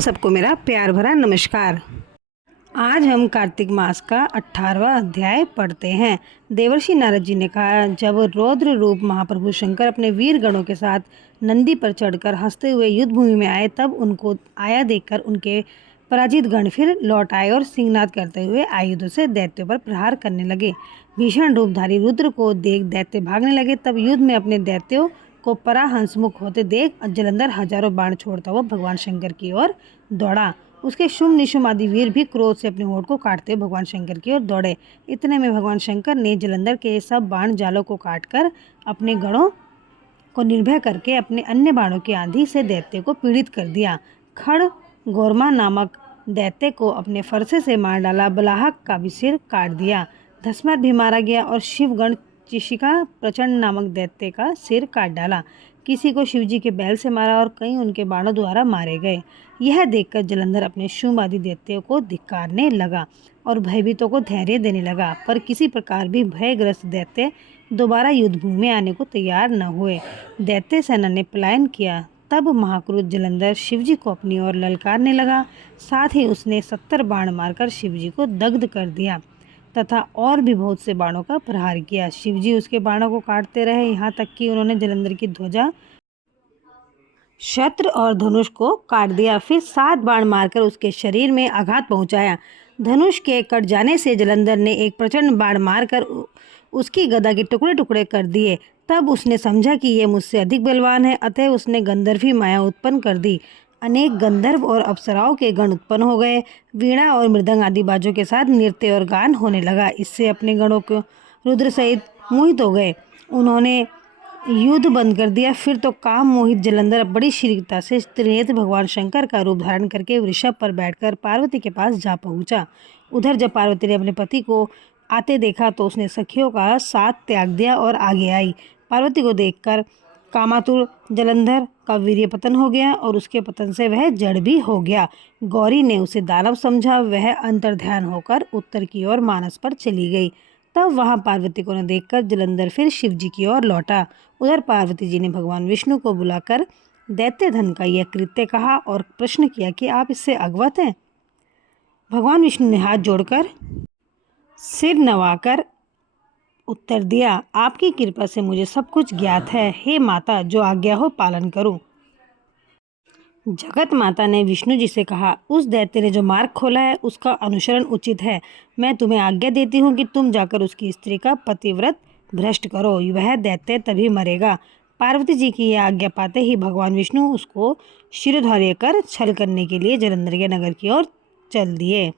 सबको मेरा प्यार भरा नमस्कार। आज हम कार्तिक मास का 18वां अध्याय पढ़ते हैं। देवर्षि नारद जी ने कहा, जब रौद्र रूप महाप्रभु शंकर अपने वीर गणों के साथ नंदी पर चढ़कर हंसते हुए युद्ध भूमि में आए, तब उनको आया देखकर उनके पराजित गण फिर लौट आए और सिंहनाद करते हुए आयुधों से दैत्यों पर प्रहार करने लगे। भीषण रूपधारी रुद्र को देख दैत्य भागने लगे। तब युद्ध में अपने दैत्यों को पराहंसमुख होते देख जलंधर हजारों बाण छोड़ता हुआ भगवान शंकर की ओर दौड़ा। उसके शुम्भ निशुम्भ आदि वीर भी क्रोध से अपने होठ को काटते हुए भगवान शंकर की ओर दौड़े। इतने में भगवान शंकर ने जलंधर के सब बाण जालों को काटकर अपने गणों को निर्भय करके अपने अन्य बाणों की आंधी से दैत्य को पीड़ित कर दिया। खड़ गौरमा नामक दैत्य को अपने फरसे से मार डाला। बलाहक का भी सिर काट दिया। धस्मर भी मारा गया और शिवगण चिशिका प्रचंड नामक दैत्य का सिर काट डाला। किसी को शिवजी के बैल से मारा और कई उनके बाणों द्वारा मारे गए। यह देखकर जलंधर अपने शुंभ आदि दैत्यों को धिक्कारने लगा और भयभीतों को धैर्य देने लगा, पर किसी प्रकार भी भयग्रस्त दैत्य दोबारा युद्ध भूमि में आने को तैयार न हुए। दैत्य सेना ने पलायन किया। तब महाक्रोध जलंधर शिवजी को अपनी ओर ललकारने लगा। साथ ही उसने 70 बाण मारकर शिवजी को दग्ध कर दिया तथा और भी बहुत से बाणों का प्रहार किया। शिवजी उसके बाणों को काटते रहे, यहाँ तक कि उन्होंने जलंधर की ध्वजा, छत्र और धनुष को काट दिया। फिर 7 बाण मारकर उसके शरीर में आघात पहुंचाया। धनुष के कट जाने से जलंधर ने एक प्रचंड बाण मारकर उसकी गदा के टुकड़े टुकड़े कर दिए। तब उसने समझा कि यह मुझसे अधिक बलवान है, अतः उसने गंधर्वी माया उत्पन्न कर दी। अनेक गंधर्व और अप्सराओं के गण उत्पन्न हो गए। वीणा और मृदंग आदि बाजों के साथ नृत्य और गान होने लगा। इससे अपने गणों को रुद्र सहित मोहित हो गए। उन्होंने युद्ध बंद कर दिया। फिर तो काम मोहित जलंधर बड़ी शीघ्रता से त्रिनेत्र भगवान शंकर का रूप धारण करके वृषभ पर बैठकर पार्वती के पास जा पहुंचा। उधर जब पार्वती ने अपने पति को आते देखा तो उसने सखियों का साथ त्याग दिया और आगे आई। पार्वती को देखकर कामातुर जलंधर का वीर्य पतन हो गया और उसके पतन से वह जड़ भी हो गया। गौरी ने उसे दानव समझा। वह अंतर्ध्यान होकर उत्तर की ओर मानस पर चली गई। तब वहां पार्वती को न देखकर जलंधर फिर शिवजी की ओर लौटा। उधर पार्वती जी ने भगवान विष्णु को बुलाकर दैत्य धन का यह कृत्य कहा और प्रश्न किया कि आप इससे अवगत हैं। भगवान विष्णु ने हाथ जोड़कर सिर नवाकर उत्तर दिया, आपकी कृपा से मुझे सब कुछ ज्ञात है। हे माता, जो आज्ञा हो पालन करूं। जगत माता ने विष्णु जी से कहा, उस दैत्य ने जो मार्ग खोला है उसका अनुसरण उचित है। मैं तुम्हें आज्ञा देती हूँ कि तुम जाकर उसकी स्त्री का पतिव्रत भ्रष्ट करो। वह दैत्य तभी मरेगा। पार्वती जी की यह आज्ञा पाते ही भगवान विष्णु उसको शिरोधार्य कर छल करने के लिए जलंधर के नगर की ओर चल दिए।